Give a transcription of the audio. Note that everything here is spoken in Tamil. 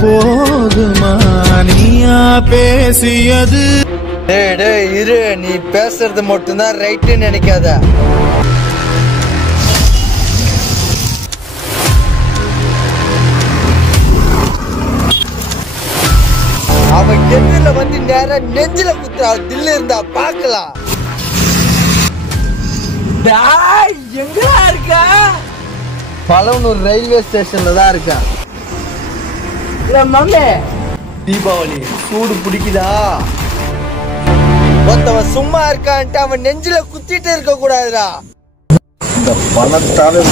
போதுமா நீயா பேசியது. இரு, நீ பேசுறது மட்டும்தான் ரைட்டுன்னு நினைக்காத. அவன் எதிரில வந்து நேரம் நெஞ்சில குத்துறா. தில்லு இருந்தா பாக்கலாம். எங்கடா இருக்க? பழவனூர் ரயில்வே ஸ்டேஷன்ல தான் இருக்க. தீபாவளி சூடு பிடிக்குதா? ஒருத்தவன் சும்மா இருக்கான்ட்டு அவன் நெஞ்சில குத்திட்டு இருக்க கூடாதுடா. இந்த பணத்தால